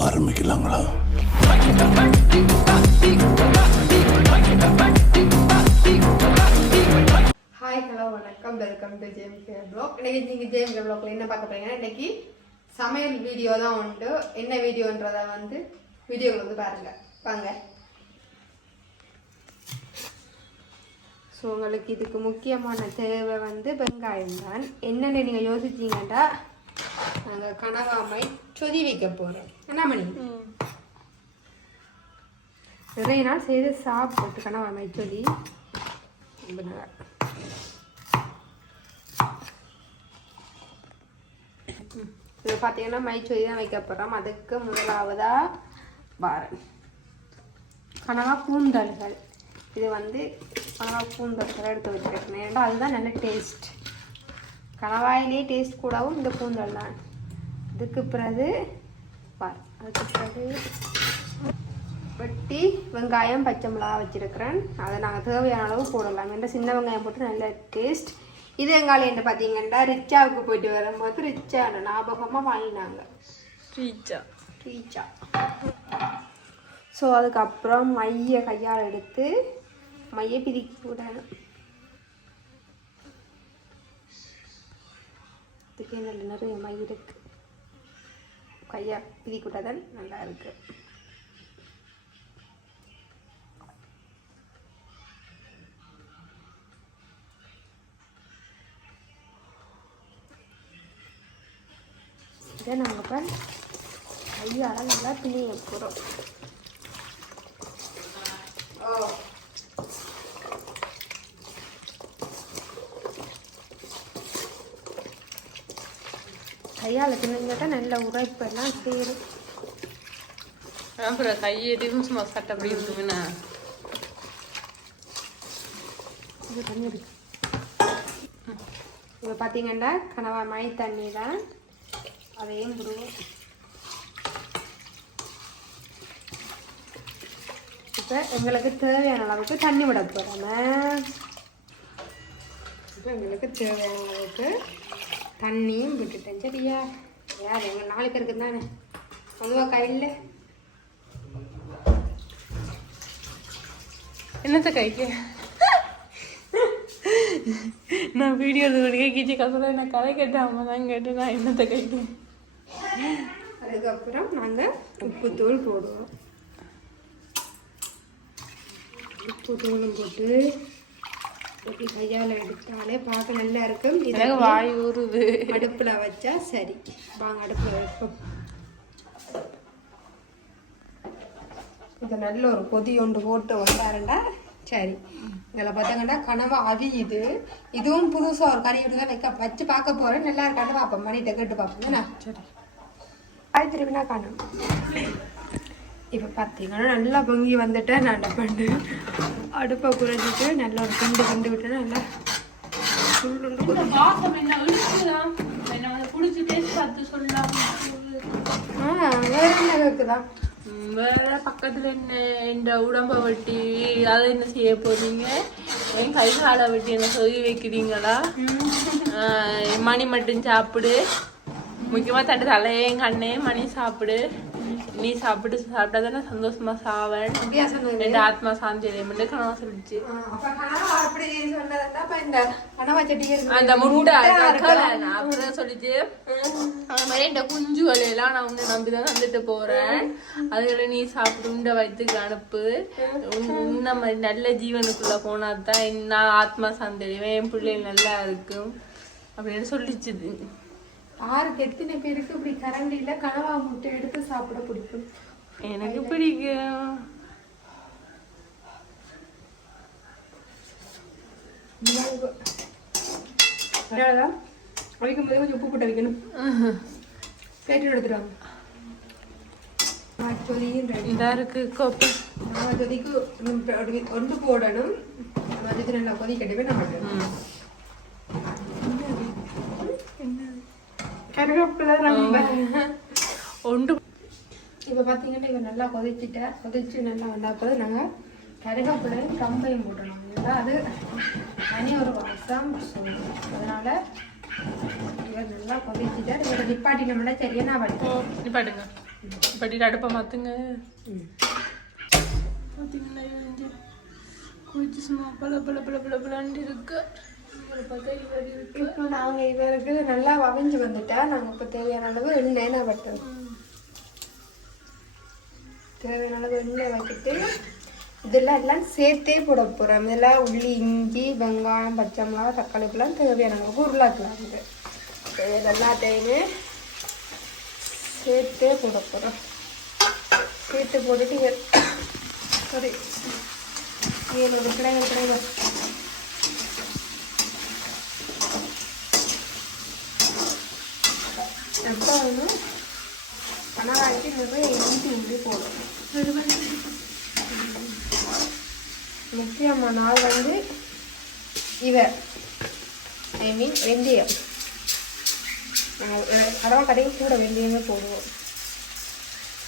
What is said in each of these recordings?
ஆரம்பிக்கலாங்களா? Hi hello வணக்கம். Welcome to ஜேம் block இன்னைக்கு நீங்கள் ஜேம் கே ப்ளாக்ல என்ன பார்க்க போறீங்கன்னா இன்னைக்கு சமையல் வீடியோ தான் உண்டு. என்ன வீடியோன்றத வந்து வீடியோவில் வந்து பாருங்க. வாங்க. ஸோ உங்களுக்கு இதுக்கு முக்கியமான தேவை வந்து வெங்காயம் தான் என்னென்ன நீங்கள் யோசிச்சீங்கன்னா அந்த கனவாமை சொதி வைக்க போகிறோம் என்ன மணி? நிறைய நாள் செய்து சாப்பிட்டு கனவாமை சொதி. இது பார்த்தீங்கன்னா மைச்சொதி தான் வைக்க போகிறோம் அதுக்கு முதலாவதாக பாரன் கனகா பூந்தல்கள் இது வந்து கனகா பூந்தல்கள் எடுத்து வச்சுருக்கேன். ஏன்னா அதுதான் நல்ல டேஸ்ட் கனவாயிலே டேஸ்ட் கூடவும் இந்த பூந்தல் தான். இதுக்கு பிறகு பார் அதுக்கு பிறகு வெட்டி வெங்காயம் பச்சை மிளகா வச்சுருக்கிறேன். அதை நாங்கள் தேவையான அளவு போடலாம். என்ற சின்ன வெங்காயம் போட்டு நல்ல டேஸ்ட் இது எங்காலியன்ட்டு பார்த்தீங்கன்னா ரிச்சாவுக்கு போயிட்டு வரும்போது ரிச்சான ஞாபகமாக வாங்கினாங்க. ரீச்சா. ரீச்சா. ஸோ அதுக்கப்புறம் மைய கையால் எடுத்து மைய பிரிக்கி விடணும். இதுக்கே நல்ல நிறைய மை இருக்கு. கையை பிரிக்கி விட்டாதான் நல்லா இருக்கு. இதை நாங்கள் இப்போ கையால் நல்லா பிணைய போகிறோம் கையால் பிணைஞ்சாட்டா நல்ல உரைப்பெல்லாம் சேரும் அப்புறம் கையெடியும் சும்மா சட்டை அப்படி இருக்குதுண்ணா இது இருக்கு இப்போ பார்த்தீங்கன்னா கனவா மழை தண்ணி தான். அதையும் விடுவோம் இப்போ எங்களுக்கு தேவையான அளவுக்கு தண்ணி விட போகிறோம் எங்களுக்கு தேவையான அளவுக்கு தண்ணியும் விட்டுட்டேன். சரியா? யார்? எங்கள் நாலு பேருக்கு தானே? பொதுவாக கையில் என்னத்த கைக்கு நான் வீடியோ எடுத்து கிச்சி கசல நான் கதை கேட்டேன் அம்மா தான் கேட்டு நான் என்னத்த கைக்கு அதுக்கப்புறம் நாங்கள் உப்புத்தூள் போடுவோம். உப்பு தூளும் போட்டு இப்படி கையால் எடுத்தாலே பார்க்க நல்லா இருக்கும். இதை எனக்கு வாய் ஊறுது. அடுப்பில் வச்சா சரி. வாங்க அடுப்பில் வைப்போம். இது நல்ல ஒரு கொதி ஒன்று போட்டு வந்தாருண்டா. சரி. இதில் பார்த்தாங்கன்னா கனவா அவியுது இதுவும் புதுசாக ஒரு கறி தான் வைக்க வச்சு பார்க்க போகிறேன் நல்லா இருக்கான்னு பார்ப்போம். மணிகிட்ட கேட்டு பார்ப்போம். சரி. அது திரும்பினா காணும். இப்போ பார்த்தீங்கன்னா நல்லா பொங்கி வந்துட்டு நான் பண்ணேன் அடுப்பை குறைஞ்சிட்டு நல்லா ஒரு கிண்டு கிண்டு விட்டு நல்லா வேற பக்கத்துல என்ன இந்த உடம்ப வெட்டி அதை என்ன செய்ய போறீங்க? என் கை காலை வெட்டி என்ன சொல்லி வைக்கிறீங்களா? மணி மட்டும் சாப்பிடு. முக்கியமா தண்டு தலையேன் கண்ணே மணி சாப்பிடு. நீ சாப்பிட்டு சாப்பிட்டா தானே சந்தோஷமா சாவன்? என் ஆத்மா சாந்தி சொல்லிச்சு ஆ, அப்ப கனவா இருக்கு அந்த முட்டை அப்படிதான் சொல்லிச்சு அது மாதிரி இந்த குஞ்சுகள் எல்லாம் நான் உன்னை நம்பிதான் வந்துட்டு போறேன். அதுகளை நீ சாப்பிட்டு உண்ட வயிற்றுக்கு அனுப்பு. உன்- உன்ன மாதிரி நல்ல ஜீவனுக்குள்ள போனாதான் நான் ஆத்மா சாந்தடைவேன் என் பிள்ளைகள் நல்லா இருக்கும். அப்படின்னு சொல்லிச்சு யாருக்கு எத்தனை பேருக்கு இப்படி கரண்டியில கனவா முட்டை எடுத்து சாப்பிட பிடிக்கும்? எனக்கு பிடிக்கும். அதனாலதான் அவிக்கும் போது கொஞ்சம் உப்பு போட்டு வைக்கணும் கேட்டு எடுத்துருவாங்க சொதியும் ரெடி. இதா இருக்கு கோப்பை. நாங்கள் கொதிக்கு ஒன்று போடணும். மதியத்து நல்லா கொதிக்கட்டுவே நம்ம கருவேப்பிலை ரொம்ப ஒன்று. இப்போ பார்த்தீங்கன்னா இவன் நல்லா கொதிச்சுட்டா கொதிச்சு நல்லா வந்தா பிறகு நாங்கள் கருவேப்பிலையும் கம்பையும் போட்டணும் இல்லைங்களா அது தனி ஒரு வாசம். சொல்லும் அதனால இவர் நல்லா கொதிச்சுட்டா இவரை நிப்பாட்டி நம்மள சரியா நான் படிப்போம் நிப்பாட்டுங்க. பட்டி அடுப்பை மாத்துங்க. ம். பார்த்தீங்கன்னா இது கொஞ்சம் சும்மா பல பல பல பல பலன்னு இருக்கு. இப்போ நாங்கள் இவருக்கு நல்லா வவிஞ்சு வந்துட்டா நாங்கள் இப்போ தேவையான அளவு எண்ணெய் நான் வெட்டுறோம் தேவையான அளவு எண்ணெய் வைக்கிட்டு இதெல்லாம் எல்லாம் சேர்த்தே போட போகிறோம் இதெல்லாம் உள்ளி இஞ்சி வெங்காயம் பச்சை மிளகா தக்காளி இப்பெல்லாம் தேவையான அளவுக்கு உருளாக்கலாம் இது. எல்லாத்தையுமே சேர்த்தே போட போகிறோம் சேர்த்து போட்டுட்டு இங்க- சாரி ஏழு ஒரு கிளைகள் எப்போதுமே கனவாய்க்கு நிறைய இஞ்சி உள்ளி போடும் முக்கியமான நாள் வந்து இவ ஐ மீன் வெந்தயம் கடவை கடைக்கு கூட வெந்தயமே போடுவோம்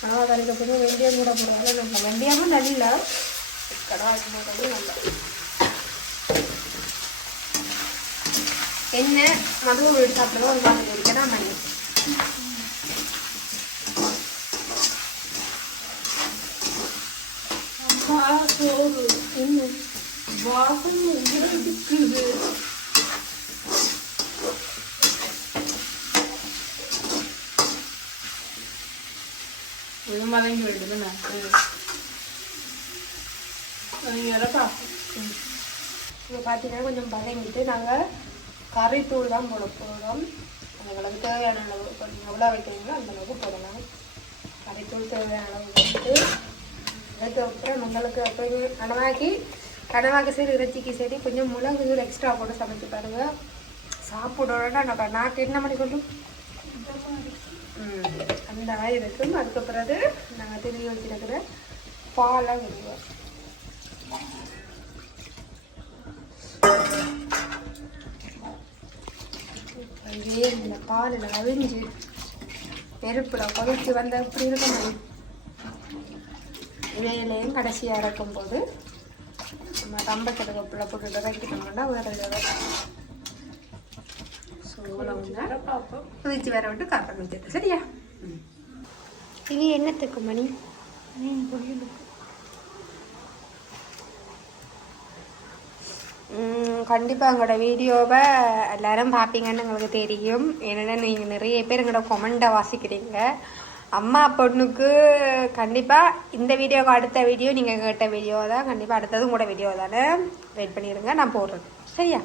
கடவை கடைக்கு போய் வெந்தயம் கூட போடுவாங்க நம்ம வெந்தயமும் நல்லா கடவாய்க்கு போடுறது நல்லா என்ன மதுவும் வீடு சாப்பிட்றோம் ஒரு மாதிரி இருக்க தான் பண்ணி அம்மா சோறு என்ன வாசம் இருக்குது மதங்கி விடுதுண்ணா இறப்பா இப்போ பார்த்தீங்கன்னா கொஞ்சம் பதங்கிட்டு நாங்கள் கறித்தூள் தான் போட போகிறோம் உங்களுக்கு தேவையான அளவு இப்போ நீங்கள் எவ்வளோ வைக்கிறீங்களோ அந்த அளவுக்கு போடலாம். கறித்தூள் தேவையான அளவு போட்டு அதுக்கப்புறம் உங்களுக்கு எப்போயுமே கனவாக்கி கனவாக்கி சரி இறைச்சிக்கு சரி கொஞ்சம் மிளகு தூள் எக்ஸ்ட்ரா போட்டு சமைச்சு சாப்பிட உடனே நான் நாக்கு என்ன மணி கொண்டு அந்த மாதிரி இருக்கும். அதுக்கு பிறகு நாங்கள் திரும்பி வச்சுருக்கிற பாலை விடுவோம். இந்த பாலில் அவிஞ்சு நெருப்பில் கொதிச்சு வந்த இப்படி இருக்கணும். இவையிலையும் கடைசியாக இறக்கும்போது நம்ம தம்பக்கடை கப்பில் போட்டு இறக்கிட்டோம்னா வேறு குதிச்சு வர விட்டு காட்ட முடிச்சது சரியா? இது என்னத்துக்கு மணி? மீன் பொரியலுக்கு. கண்டிப்பாக எங்களோட வீடியோவை எல்லாரும் பார்ப்பீங்கன்னு எங்களுக்கு தெரியும். ஏன்னா நீங்கள் நிறைய பேர் எங்களோட கொமெண்ட்டை வாசிக்கிறீங்க. அம்மா பொண்ணுக்கு கண்டிப்பாக இந்த வீடியோக்கு அடுத்த வீடியோ நீங்கள் கேட்ட வீடியோ தான். கண்டிப்பாக அடுத்ததும் கூட வீடியோ தானே? வெயிட் பண்ணிடுங்க நான் போடுறேன் சரியா?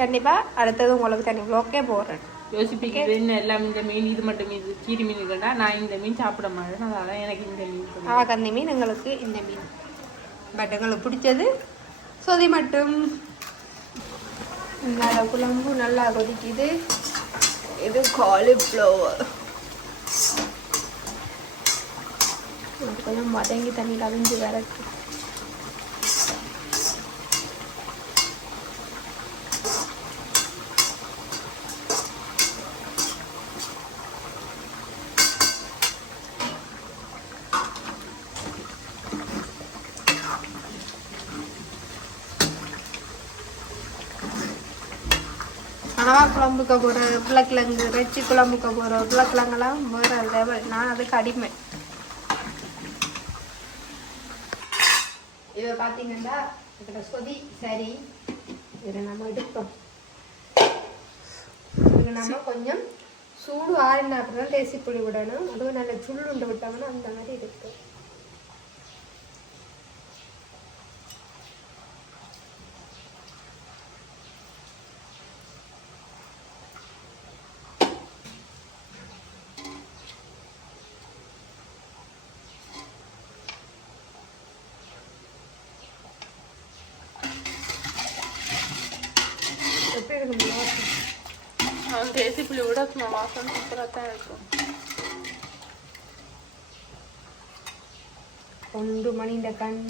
கண்டிப்பாக அடுத்தது உங்களுக்கு தனி ப்ளோக்கே போடுறேன். என்ன எல்லாம் இந்த மீன் இது மட்டும் இது கீரி மீன் இருக்கா நான் இந்த மீன் சாப்பிட மாட்டேன். அதனால எனக்கு இந்த மீன் பிடிக்கும். ஆகந்தி மீன் எங்களுக்கு இந்த மீன். பட் எங்களுக்கு பிடிச்சது சொதி மட்டும். நல்ல குழம்பு நல்லா கொதிக்குது. இது காலிஃப்ளவர் கொஞ்சம் வதங்கி தண்ணியில் அவிஞ்சு வரட்டு. கனவா குழம்புக்க போகிற உருளைக்கிழங்கு இறைச்சி குழம்புக்க ஒரு உருளைக்கிழங்கெல்லாம் வேறு லெவல் நான் அதுக்கு அடிமை. இதை பார்த்தீங்கன்னா இதில் சொதி சரி இதை நம்ம எடுப்போம். இதுக்கு நம்ம கொஞ்சம் சூடு ஆறின அப்புறம் தான் தேசி புளி விடணும். அதுவும் நல்ல சுள்ளுண்டு விட்டோம்னா அந்த மாதிரி இருக்கும் எப்படி இருக்கு மிளகாத்தூள்? அவன் தேசி புளி விட சும்மா வாசம் சூப்பராக தான் இருக்கும் ஒன்று மணி இந்த கண்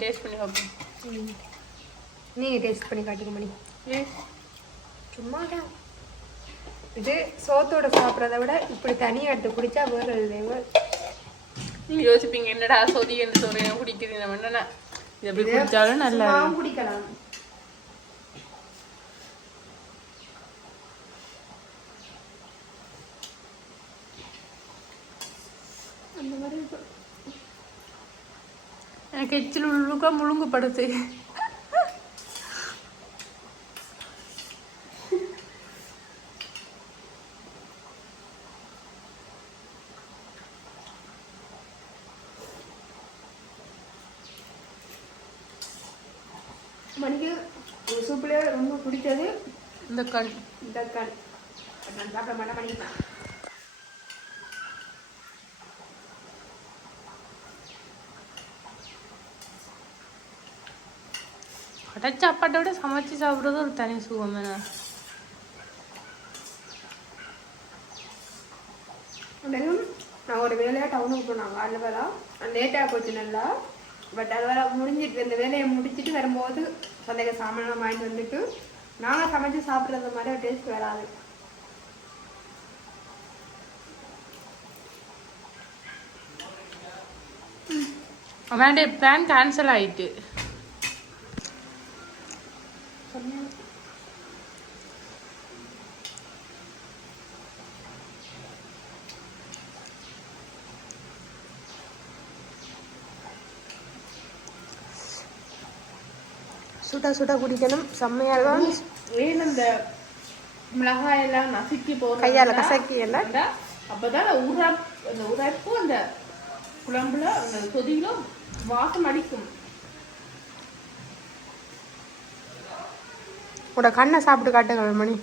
டேஸ்ட் பண்ணி பார்ப்போம் நீங்கள் டேஸ்ட் பண்ணி காட்டுங்க மணி சும்மா இது சோத்தோட சாப்பிட்றத விட இப்படி தனியாக எடுத்து குடிச்சா வேறு. நீங்கள் யோசிப்பீங்க என்னடா சொதி என்று சொல்கிறேன் குடிக்குது நம்ம என்னன்னா இது எப்படி குடிச்சாலும் நல்லா குடிக்கலாம். எனக்கு எச்சில் உள்ளுக்கா முழுங்குப்படுது ஒரு சூப்புலேயே ரொம்ப பிடிச்சது இந்த கண் இந்த கண் நான் சாப்பிட மாட்டேன் மணிக்கு கடை சாப்பாட்டை விட சமைச்சு சாப்பிட்றது ஒரு தனி சுகம் நான் ஒரு வேலையாக டவுனுக்கு போனாங்க. அந்த வேலை லேட்டாக போச்சு நல்லா. பட் அது முடிஞ்சிட்டு இந்த வேலையை முடிச்சிட்டு வரும்போது சந்தேக சாமான் வாங்கிட்டு வந்துட்டு நாங்கள் சமைச்சு சாப்பிட்றது மாதிரி ஒரு டேஸ்ட் வராது. வேண்டிய பிளான் கேன்சல் ஆயிட்டு. சுட சுட குடிக்கணும். செம்மையாக இருக்கும் ஏன் அந்த மிளகாய் எல்லாம் நசுக்கி போடுறா கையால் கசக்கி எல்லாம் அப்பதான் அந்த உரப் அந்த உரைப்பு அந்த குழம்புல அந்த கொதியிலும் வாசம் அடிக்கும். உங்களோட கண்ணை சாப்பிட்டு காட்டுங்க மணி.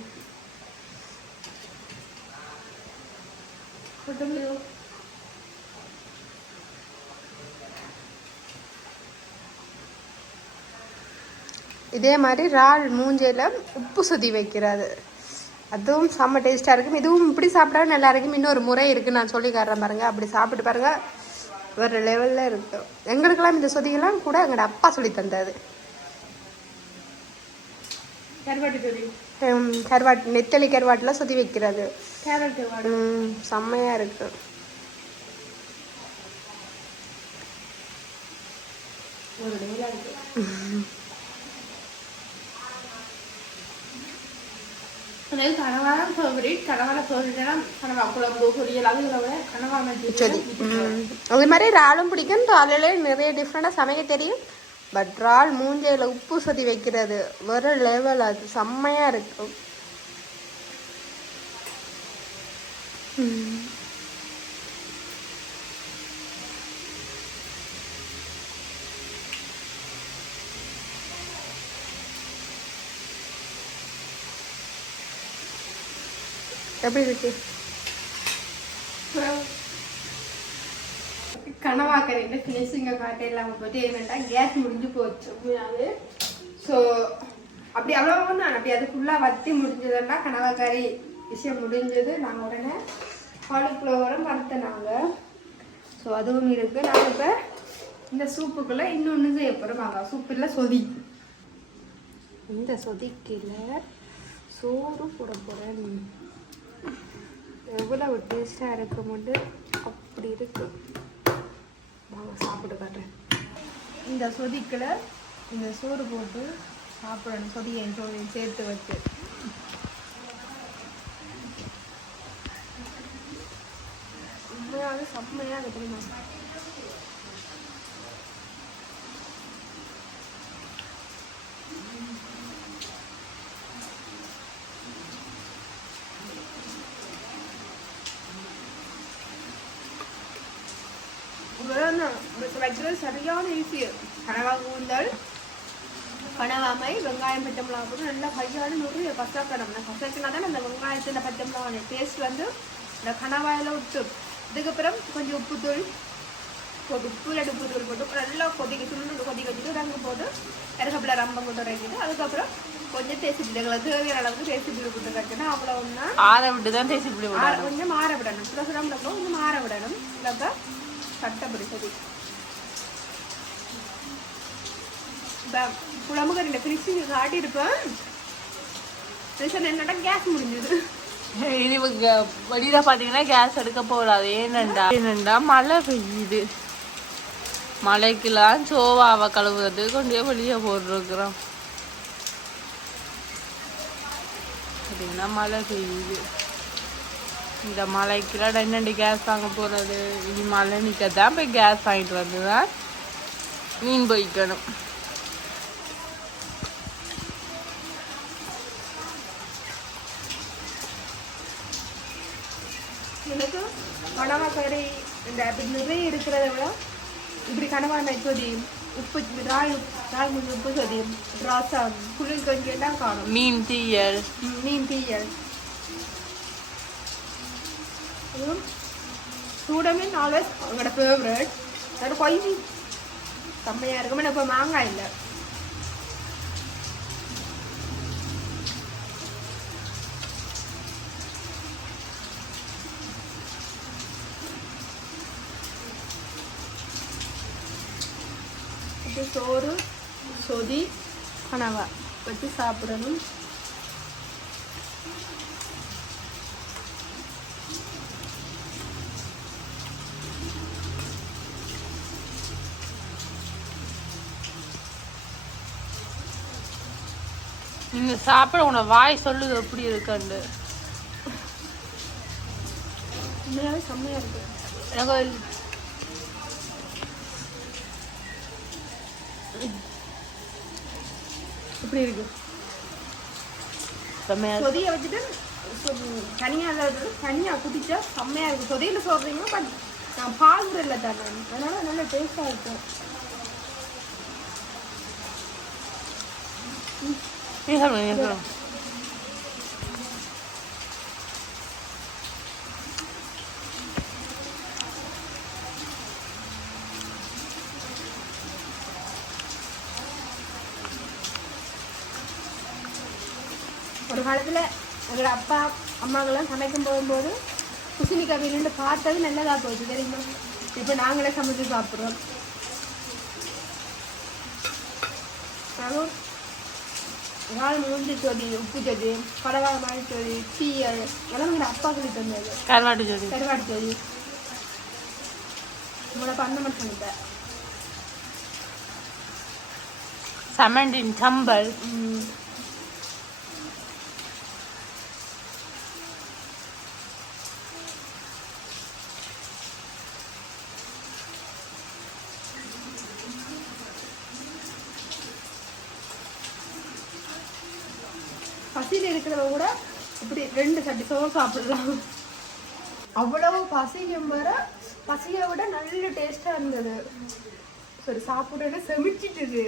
இதே மாதிரி இறால் மூஞ்சையில் உப்பு சுத்தி வைக்கிறது. அதுவும் செம்ம டேஸ்ட்டாக இருக்கும். இதுவும் இப்படி சாப்பிட்டா நல்லா இருக்கும். இன்னொரு முறை இருக்குது நான் சொல்லி காட்டுறேன் பாருங்க. அப்படி சாப்பிட்டு பாருங்க. ஒரு லெவலில் இருக்கும் எங்களுக்கெல்லாம் இந்த சொதிகெல்லாம் கூட எங்களோட அப்பா சொல்லி தந்தது. கருவாட்டு நெத்தலி கருவாட்டில் சுற்றி வைக்கிறது. கேரட் ம், செம்மையா இருக்கு. ஒரு டேலா இருக்கு எனக்கு கனவாரம் ஃபேவரட் கனவார ஃபேவரட்னா கனவா குழம்பு பொரியல் அதுகளை விட கனவா. அதே மாதிரி இறாலும் பிடிக்கும் இறாலிலே நிறைய டிஃப்ரெண்டாக சமைக்க தெரியும். பட் இறால் மூஞ்சையில் உப்பு சொதி வைக்கிறது ஒரு லெவல் அது. செம்மையா இருக்கும் எப்படி இருக்கு? கனவாக்கரையில் ஃபினிஷிங்கை காட்டையில் பற்றி என்னென்னா கேஸ் முடிஞ்சு போச்சு உண்மையாகவே ஸோ அப்படி அவ்வளோ நான் அப்படி அது ஃபுல்லாக வத்தி முடிஞ்சதுன்னா கனவாக்கறி விஷயம் முடிஞ்சது. நாங்கள் உடனே காலிஃப்ளவரும் வறுத்தனாங்க ஸோ அதுவும் இருக்குது நாங்கள் இப்போ இந்த சூப்புக்குள்ளே இன்னொன்று செய்ய போகிறோம் வாங்க சூப்பில் சொதி. இந்த சொதிக்கில் சோறு போட போகிறேன் எவ்வளவு டேஸ்டாக இருக்கும்போது அப்படி இருக்கு. வாங்க சாப்பிட்டு காட்டுறேன் இந்த சொதிக்கில் இந்த சோறு போட்டு சாப்பிடணும். சொதியையும் சோறையும் சேர்த்து வச்சு. உண்மையாகவே செம்மையாக இருக்கு தெரியுமா? வைக்கிறது சரியான ஈஸி. கனவா கூந்தல் கனவாமை வெங்காயம் பச்சை மிளகா போட்டு நல்லா கையாடு நிறைய கசக்கணும் நான் கசக்கினா தான் அந்த வெங்காயத்தில் பச்சை மிளகா டேஸ்ட் வந்து இந்த கனவாயில் விட்டு இதுக்கப்புறம் கொஞ்சம் உப்புத்தூள் போட்டு உப்பு இல்லாட்டி உப்புத்தூள் போட்டு நல்லா கொதிக்க சுண்டு கொதிக்க வச்சுட்டு ரங்கு போட்டு இறக்கப்பட ரம்பம் போட்டு இறக்கிட்டு அதுக்கப்புறம் கொஞ்சம் தேசிப்பிள்ளை எங்களுக்கு தேவையான அளவுக்கு தேசிப்பிள்ளை போட்டு கட்டினா அவ்வளோ ஒன்றா ஆற விட்டு தான் தேசி ஆற- கொஞ்சம் மாற விடணும். சுட சுடம் கொஞ்சம் மாற விடணும். இல்லைப்ப சட்டப்படி சரி இந்த குழம்பு கறியில் ஃபினிஷிங் காட்டியிருப்பேன். என்னடா கேஸ் முடிஞ்சது? இவங்க வழியில் பார்த்தீங்கன்னா கேஸ் எடுக்க போறாது ஏனண்டா ஏனண்டா மழை பெய்யுது. மழைக்கெல்லாம் சோவாவை கழுவுறது கொண்டே வெளியே போட்டுருக்குறோம் பார்த்தீங்கன்னா மழை பெய்யுது. இந்த மழைக்கெல்லாம் என்னண்டு கேஸ் வாங்க போகிறது இனி மழை நிற்கத்தான் போய் கேஸ் வாங்கிட்டு வந்து தான் மீன் போய்க்கணும் கனவா கறி இந்த அப்படி நிறைய இருக்கிறத விட இப்படி கனவா சொதி உப்பு ராய் ராய் முள் உப்பு சொதி ரசம் குளிர் கஞ்சி எல்லாம் காணும். மீன் தீயல். மீன் தீயல். அதுவும் சூடமே நாலு. அவங்களோட ஃபேவரட் அது கொய்வி செம்மையாக இருக்கும். இப்போ மாங்காய் இல்லை. இது சோறு சொதி கனவா. வச்சு சாப்பிடணும். நீங்க சாப்பிட உன வாய் சொல்லுது எப்படி இருக்குன்னு. செம்மையாக இருக்கு. எனக்கு இப்படி இருக்கு. சொதியை வச்சுட்டு தனியாக தனியாக குடிச்சா செம்மையாக இருக்கும் சொதியில் சொல்கிறீங்க பட் நான் பால் கூட இல்லை தான் நான் அதனால நல்ல டேஸ்ட்டாக இருக்கும் நீ சாப்பிடு. ஒரு காலத்தில் எங்களோட அப்பா அம்மாக்கெல்லாம் சமைக்கும் போகும்போது குசினிக்காய் மீன் பார்த்தது நல்லதாக போச்சு தெரியுமா? இப்போ நாங்களே சமைச்சு சாப்பிட்றோம். அதுவும் நாள் மூஞ்சி சொதி உப்பு சொதி கடவாய் மாதிரி சொதி சீயல் எல்லாம் எங்கள் அப்பா சொல்லி தந்தது கருவாட்டு ஜோதி கருவாடு சொதி உங்களை பண்ண மாட்டேன் சமண்டின் சம்பல். பசியில் இருக்கிறவங்க கூட இப்படி ரெண்டு சட்டி சோறு சாப்பிடலாம் அவ்வளவு பசியும் வர பசியை விட நல்ல டேஸ்டாக இருந்தது. சரி சாப்பிட செமிச்சிட்டுது.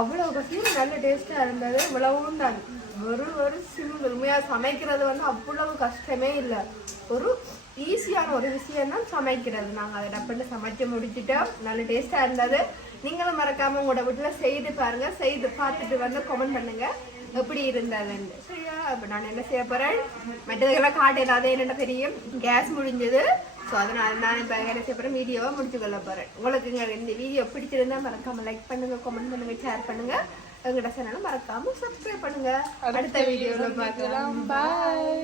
அவ்வளவு பசியும் நல்ல டேஸ்டாக இருந்தது. இவ்வளவும் தான். ஒரு ஒரு சிம்பிள் உண்மையாக சமைக்கிறது வந்து அவ்வளவு கஷ்டமே இல்லை. ஒரு ஈஸியான ஒரு விஷயம் தான் சமைக்கிறது. நாங்கள் அதை டப்பிட்டு சமைச்சு முடிச்சுட்டோம். நல்ல டேஸ்ட்டாக இருந்தது. நீங்களும் மறக்காமல் உங்களோட வீட்டில் செய்து பாருங்கள் செய்து பார்த்துட்டு வந்து கமெண்ட் பண்ணுங்கள் எப்படி இருந்ததுன்னு சரியா? இப்போ நான் என்ன செய்ய போகிறேன் மற்றதுக்கெல்லாம் காட்டையில் அது என்னென்ன தெரியும்? கேஸ் முடிஞ்சது. ஸோ அதனால நான் இப்போ என்ன செய்ய போகிறேன் வீடியோவை முடிச்சு கொள்ள போகிறேன் உங்களுக்கு இங்க இந்த வீடியோ பிடிச்சிருந்தா மறக்காம லைக் பண்ணுங்க கமெண்ட் பண்ணுங்க ஷேர் பண்ணுங்க. எங்கள்கிட்ட சேனலும் மறக்காம சப்ஸ்கிரைப் பண்ணுங்க. அடுத்த வீடியோவில் பார்க்கலாம். பாய்